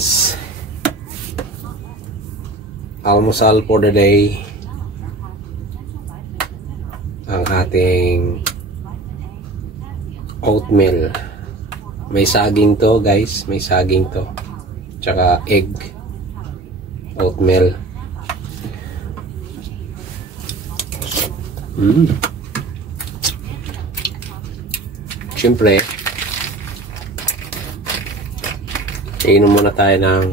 guys, almusal for the day. Ang ating oatmeal. May saging to guys, may saging to. Tsaka egg. Oatmeal. Siyempre, inom muna tayo ng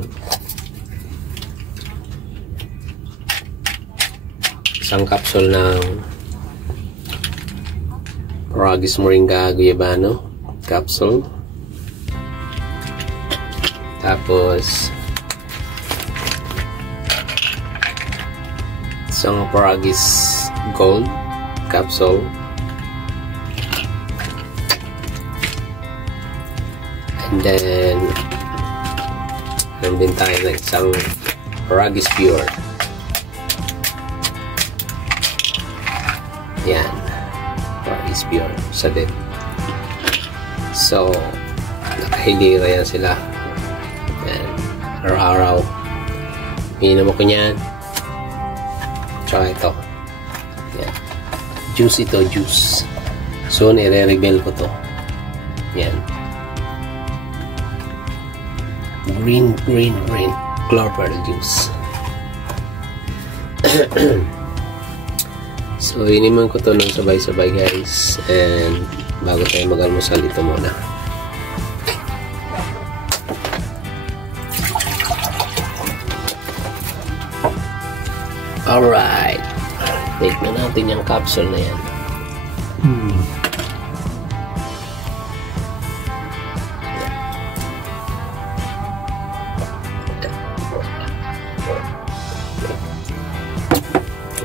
isang capsule ng Poragis Moringa Guyabano capsule. Tapos isang Poragis Gold capsule. And then nandun tayo ng isang Poragis Pure. Yan, Poragis Pure sa din. So nakahilira yan sila. Yan, araw-araw ininom ko niyan. Tsaka ito, yan, juice ito, juice. Soon i-reveal ko to. Yan, green clover juice. So iniman ko to ng sabay-sabay guys, and bago tayo mag-almusal, ito muna. Alright, take na natin yung capsule na yan.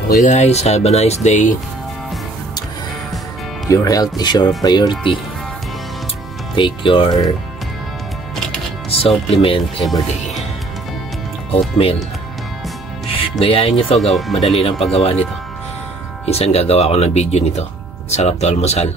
Okay guys, have a nice day. Your health is your priority. Take your supplement every day. Oatmeal. Gayahin nyo to, madali lang paggawa nito. Minsan gagawa ko ng video nito. Sarap to almusal.